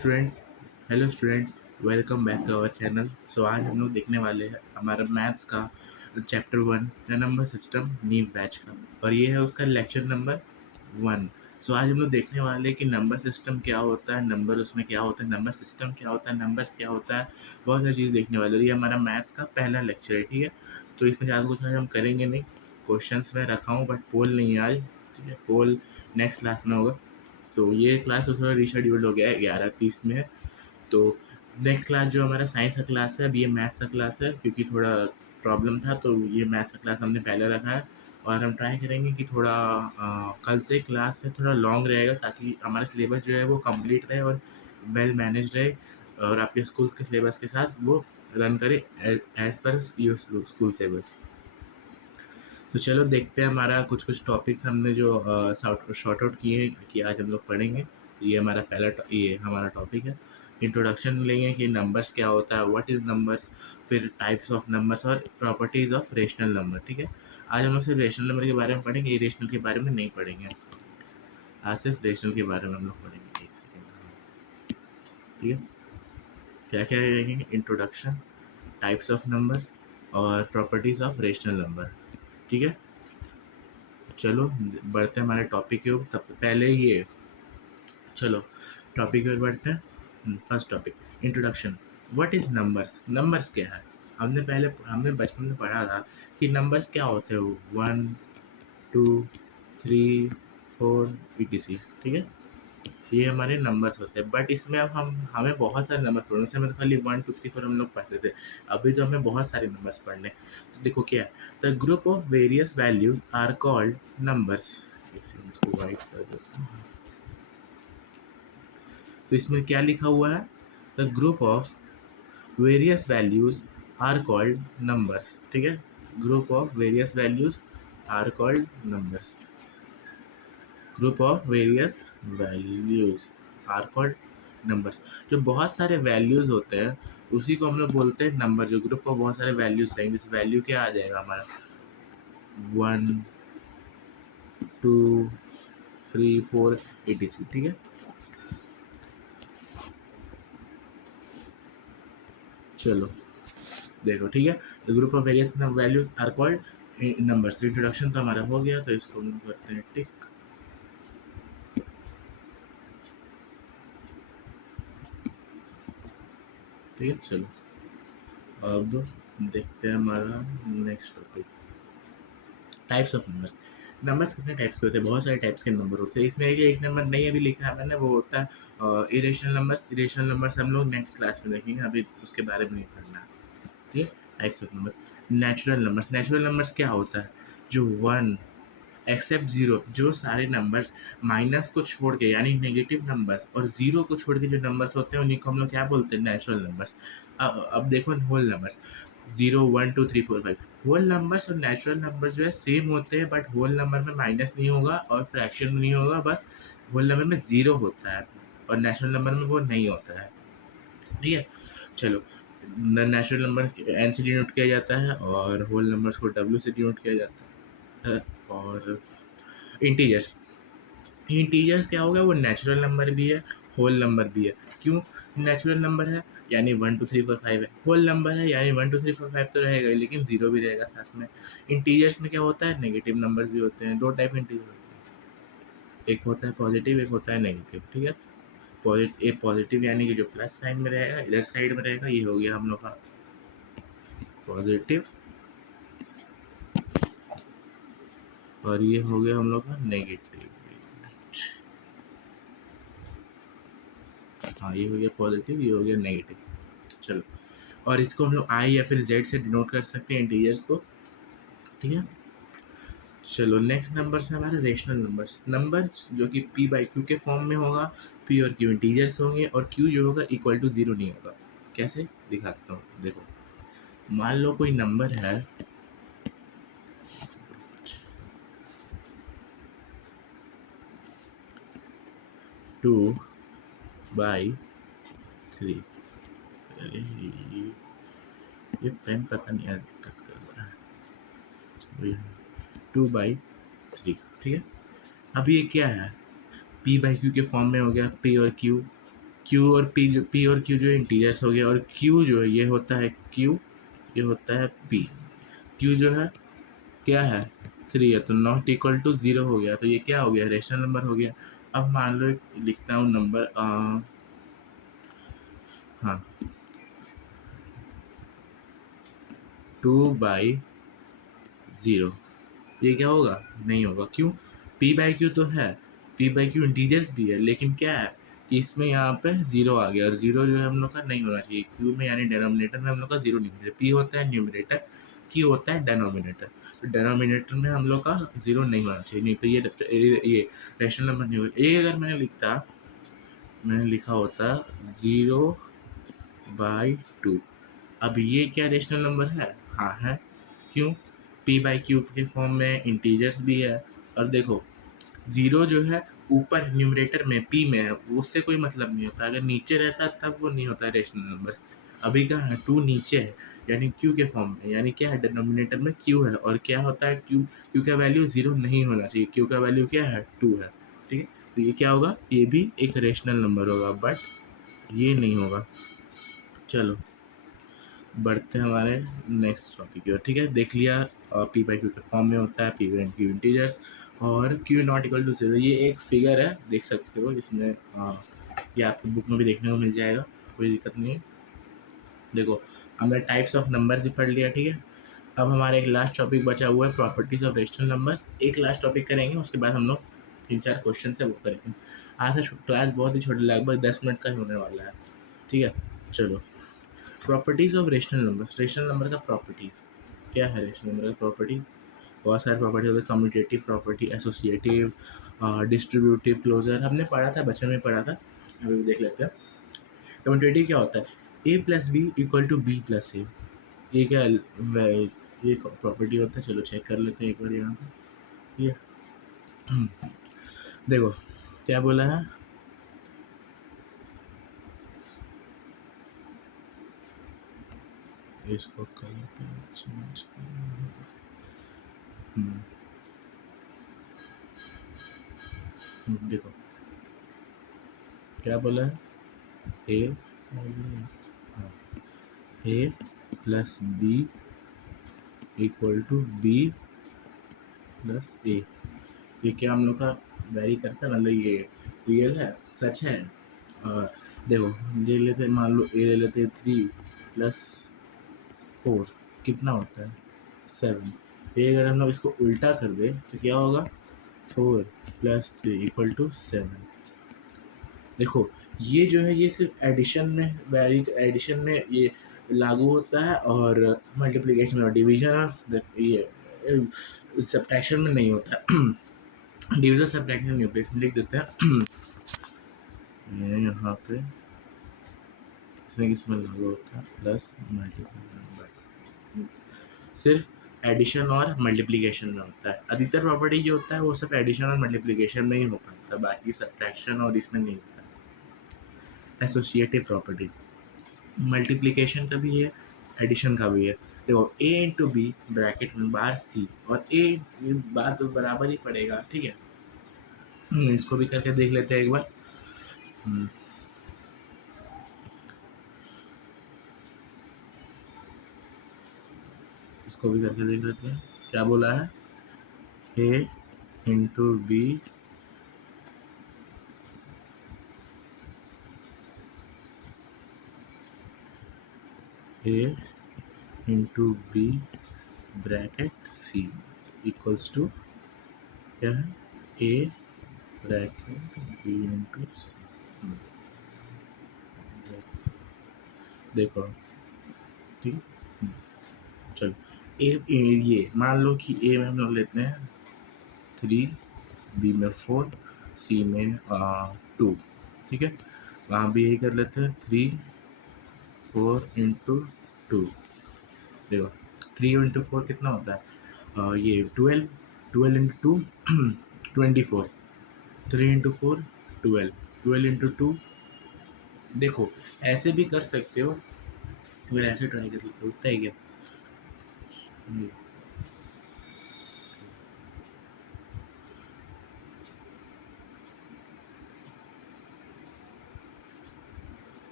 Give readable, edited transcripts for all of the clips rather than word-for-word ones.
Students hello students, welcome back to our channel. So आज हम लोग देखने वाले हैं हमारा मैथ्स का chapter 1 the number system Neev batch का, और ये है उसका लेक्चर नंबर 1। सो आज हम लोग देखने वाले हैं कि नंबर सिस्टम क्या होता है, नंबर उसमें क्या होता है, नंबर सिस्टम क्या होता है, नंबर्स क्या होता है, बहुत सारी चीज़ देखने वाले हैं। ये हमारा मैथ्स का पहला लेक्चर है, ठीक है। तो इसमें ज़्यादा कुछ आज हम करेंगे नहीं। क्वेश्चंस मैं रखा हूँ बट पोल नहीं है आज, ठीक है। पोल नेक्स्ट क्लास में होगा। सो ये क्लास तो थोड़ा रिशेड्यूल्ड हो गया है, 11:30 में है। तो नेक्स्ट क्लास जो हमारा साइंस का क्लास है, अभी ये मैथ्स का क्लास है, क्योंकि थोड़ा प्रॉब्लम था तो ये मैथ्स का क्लास हमने पहले रखा है। और हम ट्राई करेंगे कि थोड़ा कल से क्लास है थोड़ा लॉन्ग रहेगा, ताकि हमारा सिलेबस जो है वो कंप्लीट रहे और वेल मैनेज रहे, और आपके स्कूल के सिलेबस के साथ वो रन करे as per your school syllabus. तो चलो देखते हैं, हमारा कुछ कुछ टॉपिक्स हमने जो शॉर्ट आउट किए हैं कि आज हम लोग पढ़ेंगे। ये हमारा ये हमारा टॉपिक है। इंट्रोडक्शन लेंगे कि नंबर्स क्या होता है, व्हाट इज़ नंबर्स, फिर टाइप्स ऑफ नंबर्स और प्रॉपर्टीज़ ऑफ रेशनल नंबर, ठीक है। आज हम लोग सिर्फ रेशनल नंबर के बारे में पढ़ेंगे, इरेशनल के बारे में नहीं पढ़ेंगे। आज सिर्फ रेशनल के बारे में हम लोग पढ़ेंगे। एक सेकेंड, ठीक है। क्या क्या रहेंगे? इंट्रोडक्शन, टाइप्स ऑफ नंबर्स और प्रॉपर्टीज़ ऑफ रेशनल नंबर, ठीक है। चलो बढ़ते हैं हमारे टॉपिक के ऊपर। तब पहले ये, चलो टॉपिक की ओर बढ़ते हैं। First topic, introduction. What is numbers? Numbers क्या है? हमने बचपन में पढ़ा था कि नंबर्स क्या होते हैं, 1 2 3 4 etc, ठीक है। ये हमारे नंबर्स होते हैं, बट इसमें अब हमें बहुत सारे नंबर पढ़ने से, हमें तो खाली 1 2 3 4 हम लोग पढ़ते थे। अभी तो हमें बहुत सारे नंबर्स पढ़ने। तो देखो क्या है, the group of various values are called numbers. इसको वाइट कर देता हूँ। तो इसमें क्या लिखा हुआ है? The group of various values are called numbers, ठीक है। Group of various values are called numbers. Group of various values are called numbers. जो बहुत सारे वैल्यूज होते हैं उसी को हम लोग बोलते हैं नंबर। जो ग्रुप ऑफ बहुत सारे वैल्यूज रहेंगे, जिस वैल्यू क्या आ जाएगा हमारा, 1 2 3 4 etc, ठीक है। चलो देखो, ठीक है। The group of various values are called numbers. Introduction तो हमारा हो गया, तो इसको हम करते हैं टिक, ठीक है। चलो अब देखते हैं हमारा next topic, types of numbers. Numbers कितने टाइप्स के होते हैं? बहुत सारे टाइप्स के नंबर होते हैं। इसमें एक नंबर नहीं अभी लिखा है मैंने, वो होता है इरेशनल नंबर्स। इरेशनल नंबर्स हम लोग नेक्स्ट क्लास में देखेंगे, अभी उसके बारे में नहीं पढ़ना है, ठीक है। Types of number, natural numbers. Natural numbers क्या होता है? जो 1 एक्सेप्ट जीरो, जो सारे नंबर्स माइनस को छोड़ के, यानी नेगेटिव नंबर्स, और जीरो को छोड़ के जो नंबर्स होते हैं उन्हीं को हम लोग क्या बोलते हैं? Natural numbers. अब देखो, होल नंबर 0 1 2 3 4 5, होल नंबर्स और नेचुरल नंबर जो है सेम होते हैं, बट होल नंबर में माइनस नहीं होगा और फ्रैक्शन नहीं होगा, बस होल नंबर में जीरो होता है और नेचुरल नंबर में वो नहीं होता है, ठीक है। चलो, नेचुरल नंबर एन से डिनोट किया जाता है और होल नंबर्स को डब्ल्यू से डिनोट किया जाता है। और इंटीजर्स, इंटीजर्स क्या होगा? वो नेचुरल नंबर भी है, होल नंबर भी है। क्यों? नेचुरल नंबर है यानी 1 2 3 4 5 है, होल नंबर है यानी 1 2 3 4 5 तो रहेगा ही, लेकिन जीरो भी रहेगा साथ में। इंटीजर्स में क्या होता है? नेगेटिव नंबर्स भी होते हैं। दो टाइप इंटीजर होते हैं, एक होता है पॉजिटिव, एक होता है नेगेटिव, ठीक है। एक पॉजिटिव यानी कि जो प्लस साइन में रहेगा, इधर साइड में रहेगा, ये हो गया हम लोग का पॉजिटिव, और ये हो गया हम लोग का नेगेटिव। हाँ, ये हो गया पॉजिटिव, ये हो गया नेगेटिव। चलो, और इसको हम लोग आई या फिर जेड से डिनोट कर सकते हैं इंटीजर्स को, ठीक है। चलो नेक्स्ट नंबर से हमारे रेशनल नंबर्स। नंबर्स जो कि पी बाई क्यू के फॉर्म में होगा, पी और क्यू इंटीजर्स होंगे और क्यू जो होगा इक्वल टू जीरो नहीं होगा। कैसे दिखाता हूँ, देखो। मान लो कोई नंबर है 2/3। ये पेन पता नहीं यार, दिक्कत कर रहा है। 2/3, ठीक है। अब ये क्या है? पी बाई क्यू के फॉर्म में हो गया, पी और क्यू। क्यू और पी, जो पी और क्यू जो है इंटीजर्स हो गया, और क्यू जो है ये होता है क्यू, ये होता है पी। क्यू जो है क्या है 3 है, तो नॉट इक्वल टू 0 हो गया, तो ये क्या हो गया रेशनल नंबर हो गया। अब मान लो लिखता हूँ नंबर हाँ 2/0, ये क्या होगा नहीं होगा, क्यों p बाई क्यू तो है, p बाई क्यू इंटीजर्स भी है, लेकिन क्या है कि इसमें यहाँ पे 0 आ गया, और 0 जो है हम लोग का नहीं होना चाहिए q में, यानी डेनोमिनेटर में हम लोग का 0 नहीं होना चाहिए। p होता है न्यूमरेटर, q होता है डेनोमिनेटर, तो डेनोमिनेटर में हम लोग का 0 नहीं होना चाहिए, नहीं तो ये रेशनल नंबर नहीं होगा। ये अगर मैंने लिखा होता 0/2, अब ये क्या रेशनल नंबर है, हाँ है, क्यों p बाई क्यू के फॉर्म में इंटीजर्स भी है, और देखो 0 जो है ऊपर न्यूमरेटर में p में है, उससे कोई मतलब नहीं होता, अगर नीचे रहता तब वो नहीं होता रेशनल नंबर। अभी कहाँ है 2 नीचे है, यानी q के फॉर्म में, यानी क्या है डिनोमिनेटर में q है, और क्या होता है q का वैल्यू 0 नहीं होना चाहिए, q का वैल्यू क्या है 2 है, ठीक है। तो ये क्या होगा, ये भी एक रेशनल नंबर होगा, बट ये नहीं होगा। चलो बढ़ते हैं हमारे नेक्स्ट टॉपिक की ओर, ठीक है। देख लिया पी बाई क्यू के फॉर्म में होता है, पी बाई क्यू इंटीजर्स, और क्यू नॉट इक्वल टू 0, ये एक फिगर है, देख सकते हो इसमें, ये आपकी बुक में भी देखने को मिल जाएगा, कोई दिक्कत नहीं है। देखो हमने टाइप्स ऑफ नंबर्स भी पढ़ लिया, ठीक है। अब हमारा एक लास्ट टॉपिक बचा हुआ है, प्रॉपर्टीज ऑफ रेशनल नंबर्स, एक लास्ट टॉपिक करेंगे, उसके बाद हम लोग 3-4 क्वेश्चन से वो करेंगे। आज का क्लास बहुत ही छोटा, लगभग 10 मिनट का ही होने वाला है, ठीक है। चलो properties of rational numbers, rational number का प्रॉपर्टीज क्या है, रेशनल नंबर का प्रॉपर्टीज बहुत सारे प्रॉपर्टी होते हैं, commutative property, associative, distributive, closure, हमने पढ़ा था, बचपन में पढ़ा था, अभी भी देख लेते हैं। कम्यूटेटिव क्या होता है, A plus B equal to B plus A, ये क्या ये प्रॉपर्टी होता है, चलो चेक कर लेते हैं एक बार यहाँ पे, ये देखो क्या बोला है, इसको कलर पे चेंज देखो क्या बोला है, A A plus B equal to B plus A, ये क्या हम लोग का वेरी करता है, मतलब ये रियल है, सच है। देखो ले लेते मान लो ए ले लेते 3 + 4 कितना होता है 7, ये अगर हम लोग इसको उल्टा कर दे तो क्या होगा 4 + 3 = 7। देखो ये जो है ये सिर्फ एडिशन में एडिशन में ये लागू होता है, और मल्टीप्लिकेशन और डिवीजन और ये सब्ट्रैक्शन में नहीं होता डिवीजन सब्ट्रैक्शन नहीं होता, इसमें लिख देते हैं यहाँ पे इसमें किसमें लागू होता है प्लस मल्टीप्लिकेशन, बस सिर्फ एडिशन और मल्टीप्लिकेशन में होता है। अधिकतर प्रॉपर्टी जो होता है वो सिर्फ एडिशन और मल्टीप्लिकेशन में ही हो पाता है, बाकी सब्ट्रैक्शन और इसमें नहीं होता। एसोसिएटिव प्रॉपर्टी मल्टीप्लिकेशन का भी है, एडिशन का भी है। देखो ए इंटू बी ब्रैकेट में बार सी, और ए बार तो बराबर ही पड़ेगा, ठीक है। इसको भी करके देख लेते हैं एक बार। इसको भी करके देख लेते हैं, क्या बोला है A into B A into B bracket C equals to क्या है A bracket B into C. देखो ठीक है, चलो ये मान लो कि ए में हम लोग लेते हैं 3, बी में 4, सी में 2, ठीक है। वहाँ भी यही कर लेते हैं 3 4 इंटू 2। देखो 3 × 4 कितना होता है, ये 12, 12 × 2 24, 3 × 4 12, 12 × 2। देखो ऐसे भी कर सकते हो, अगर ऐसे ट्राई कर सकते हो उतना ही क्या।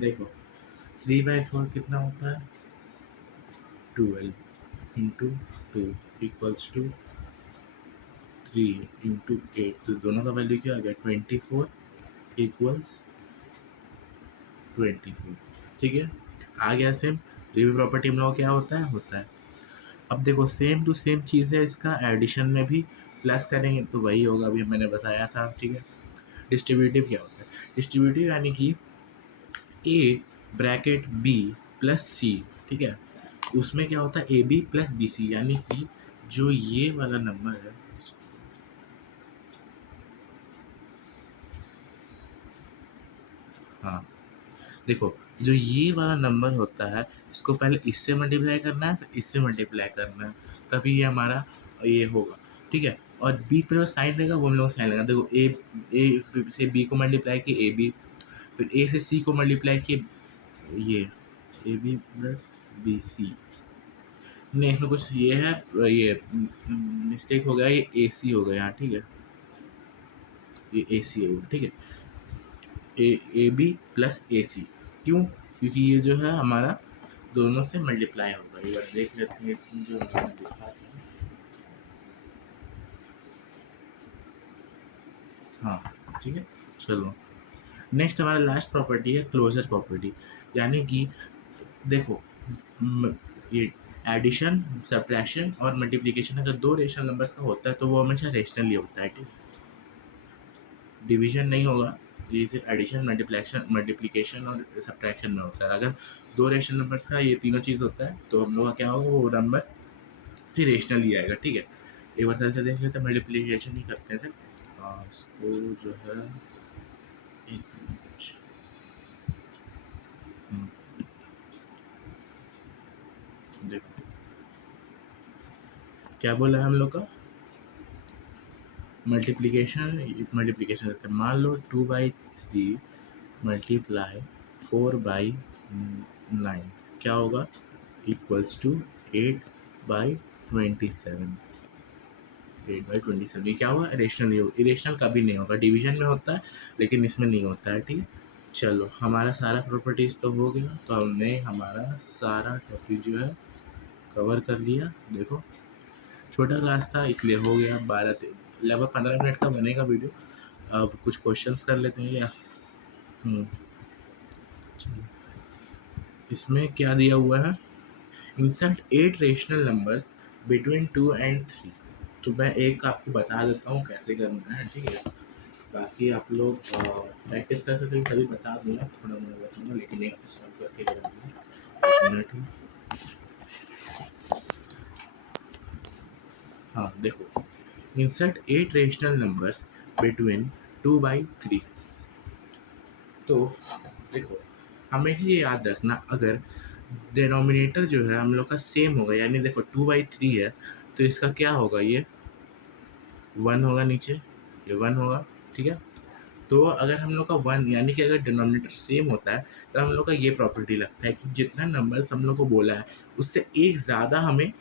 देखो 3/4 कितना होता है, 12 इंटू 2 इक्वल्स टू 3 इंटू 8, तो दोनों का वैल्यू क्या आ गया, 24 इक्वल्स 24। ठीक है, आ गया सेम। रिव्यू प्रॉपर्टी हम लोग क्या होता है। अब देखो सेम टू सेम चीज़ है, इसका एडिशन में भी प्लस करेंगे तो वही होगा, अभी मैंने बताया था। ठीक है, डिस्ट्रीब्यूटिव क्या होता है, डिस्ट्रीब्यूटिव यानी कि a bracket b plus c. ठीक है, उसमें क्या होता है a b plus b c, यानी कि जो ये वाला नंबर है, हाँ देखो, जो ये वाला नंबर होता है इसको पहले इससे मल्टीप्लाई करना है, फिर इससे मल्टीप्लाई करना है, तभी ये हमारा ये होगा। ठीक है, और बी पर जो साइन रहेगा वो हम लोग साइन लगा, देखो ए से बी को मल्टीप्लाई किए ए बी, फिर ए से सी को मल्टीप्लाई किए ये a b plus b c. नहीं, इसमें कुछ ये है, ये मिस्टेक हो गया, ये ए सी हो गया। ठीक है, ये ए सी होगा। ठीक है, ए बी प्लस ए सी, क्यों, क्योंकि ये जो है हमारा दोनों से मल्टीप्लाई होगा। एक बार देख लेते हैं इसमें जो मैंने लिखा था। हाँ ठीक है, चलो नेक्स्ट हमारा लास्ट प्रॉपर्टी है क्लोजर प्रॉपर्टी, यानी कि देखो ये एडिशन सब्ट्रैक्शन और मल्टीप्लिकेशन अगर दो रेशनल नंबर्स का होता है तो वो हमेशा रेशनली होता है। ठीक है, डिवीजन नहीं होगा, ये सिर्फ एडिशन मल्टीप्लिकेशन और सब्ट्रैक्शन में होता है। अगर दो रेशनल नंबर्स का ये तीनों चीज़ होता है तो हम लोग का क्या होगा, वो नंबर फिर रेशनल ही आएगा। ठीक है, एक बार तरह से देख लेते हैं, मल्टीप्लिकेशन ही करते हैं सर। इसको जो है एक मिनट, देखो क्या बोला है हम लोग का, मल्टीप्लिकेशन करते हैं। मान लो 2/3 मल्टीप्लाई 4/9 क्या होगा, इक्वल्स टू 8/27। 8/27 ये क्या होगा, रेशनल नहीं होगा, इरेशनल कभी नहीं होगा, डिवीजन में होता है लेकिन इसमें नहीं होता है। ठीक है, चलो हमारा सारा प्रॉपर्टीज तो हो गया, तो हमने हमारा सारा टॉपिक जो है कवर कर लिया। देखो छोटा क्लास था इसलिए हो गया, 12 लगभग 15 मिनट का बनेगा वीडियो। अब कुछ क्वेश्चंस कर लेते हैं या चलो, इसमें क्या दिया हुआ है, insert 8 rational numbers between 2 and 3। तो मैं एक आपको बता देता हूँ कैसे करना है। ठीक है, बाकी आप लोग प्रैक्टिस कर सकते हैं, तभी बता दूंगा, थोड़ा मोड़ा बताऊंगा, लेकिन एक सॉल्व करके बताऊंगा। एक मिनट में। हाँ देखो, इंसर्ट 8 रेशनल नंबर्स बिटवीन 2/3। तो देखो हमें ये याद रखना, अगर डिनोमिनेटर जो है हम लोग का सेम होगा, यानी देखो 2/3 है तो इसका क्या होगा, ये 1 होगा, नीचे ये 1 होगा। ठीक है, तो अगर हम लोग का 1 यानी कि अगर डिनोमिनेटर सेम होता है तो हम लोग का ये प्रॉपर्टी लगता है कि जितना नंबर्स हम लोग को बोला है उससे एक ज़्यादा हमें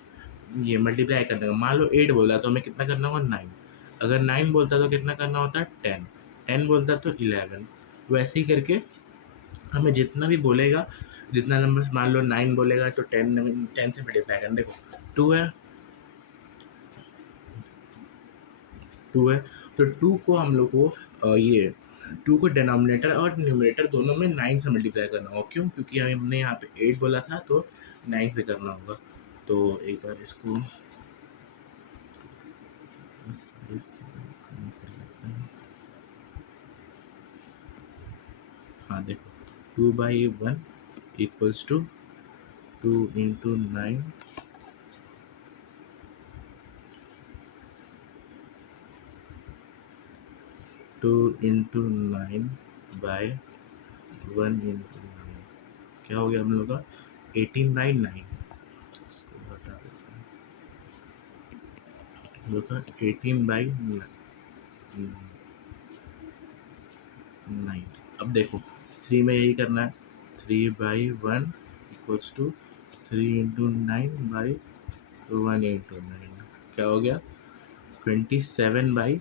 ये मल्टीप्लाई करना होगा। मान लो 8 बोला तो हमें कितना करना होगा, 9। अगर 9 बोलता तो कितना करना होता है, 10। 10 बोलता तो 11। वैसे ही करके हमें जितना भी बोलेगा, जितना नंबर्स मान लो 9 बोलेगा तो 10 से मल्टीप्लाई करना। देखो 2 है, 2 है, तो 2 को हम लोग को ये 2 को डिनोमिनेटर और न्यूमरेटर दोनों में 9 से मल्टीप्लाई करना होगा। क्यों, क्योंकि हमने यहाँ पे 8 बोला था तो 9 से करना होगा। तो एक बार इसको हाँ देखो 2/1 इक्वल्स टू 2 × 9 2 × 9/1 × 9 क्या हो गया हम लोग का, 18/9। इसको बता देते हैं, हम लोग का 18/9। अब देखो 3 में यही करना है, 3/1 इक्वल्स टू 3 × 9/1 × 9 क्या हो गया, 27/9।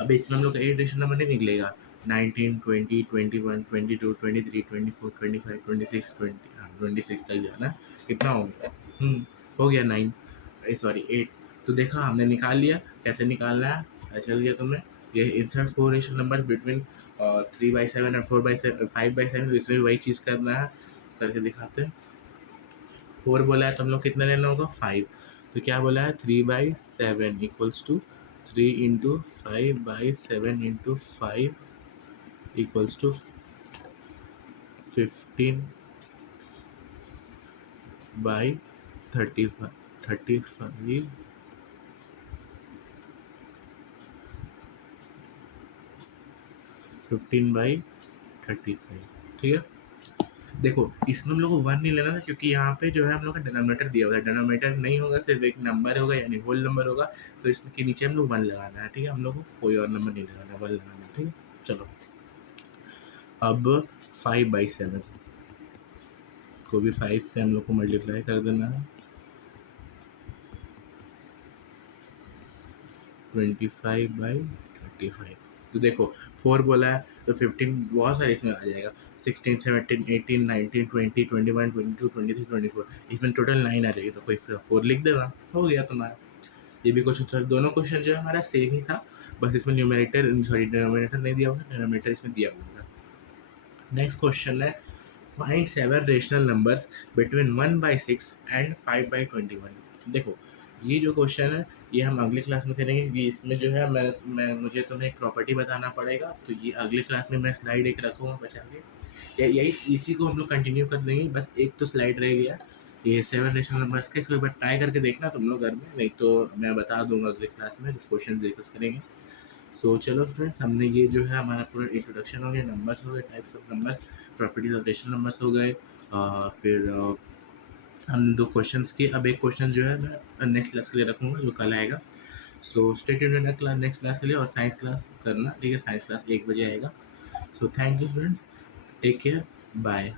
अब इसमें हम लोग का 8 रेशनल नंबर नहीं निकलेगा, 19, 20, 21, 22, 23, 24, 25, 26, 20, हाँ 26 तक जाना है। कितना हो गया? हो गया 9, सॉरी 8। तो देखा हमने निकाल लिया। कैसे निकालना है पता चल गया तुम्हें। ये इंसर्ट 4 रेशनल नंबर्स बिटवीन 3/7 और 4/7 5/7, इसमें भी वही चीज़ करना है। करके दिखाते हैं। 4 बोला है तो हम लोग कितना लेना होगा 5। तो क्या बोला है 3/7 equals to 3 into 5/7 into 5 equals to 15/35 35 15/35। ठीक है। देखो इसमें हम लोग को 1 नहीं लेना था क्योंकि यहाँ पे जो है हम लोग का डिनोमिनेटर दिया हुआ है। डिनोमिनेटर नहीं होगा, सिर्फ एक नंबर होगा यानी होल नंबर होगा। तो इसमें के नीचे हम लोग 1 लगाना है। ठीक है, हम लोग को कोई और नंबर नहीं लगाना, 1 लगाना है। ठीक है, चलो अब 5/7 को भी 5 से हम लोग को मल्टीप्लाई कर देना है। 25/35। तो देखो 4 बोला है तो 15 बहुत सारे इसमें आ जाएगा। 16, 17, 18, 19, 20, 21, 22, 23, 24, इसमें टोटल 9 आ जाएगी। तो कोई 4 लिख देना, हो गया तुम्हारा। ये भी क्वेश्चन सर, दोनों क्वेश्चन जो है हमारा सेम ही था, बस इसमें न्यूमरेटर सॉरी डिनोमिनेटर नहीं दिया हुआ है, डिनोमिनेटर इसमें दिया हुआ है। नेक्स्ट क्वेश्चन है find 7 rational numbers between 1/6 and 5/21। देखो ये जो क्वेश्चन है ये हम अगली क्लास में करेंगे क्योंकि इसमें जो है मैं मुझे तुम्हें एक प्रॉपर्टी बताना पड़ेगा। तो ये अगली क्लास में मैं स्लाइड एक रखूँगा बचा के, यही इसी को हम लोग कंटिन्यू कर देंगे। बस एक तो स्लाइड रह गया ये 7 रेशनल नंबर्स का। इसको एक बार ट्राई करके देखना तुम लोग घर में, नहीं तो मैं बता दूंगा अगली क्लास में जो क्वेश्चन डिस्कस करेंगे। सो चलो फ्रेंड्स, हमने ये जो है हमारा पूरा इंट्रोडक्शन हो गया, नंबर्स हो गए, types of numbers, properties of rational numbers हो गए। फिर हमने 2 क्वेश्चंस किए। अब एक क्वेश्चन जो है मैं नेक्स्ट क्लास के लिए रखूँगा जो कल आएगा। So stay tuned next class के लिए, और साइंस क्लास करना। ठीक है, साइंस क्लास 1 बजे आएगा। So thank you friends, take care, bye.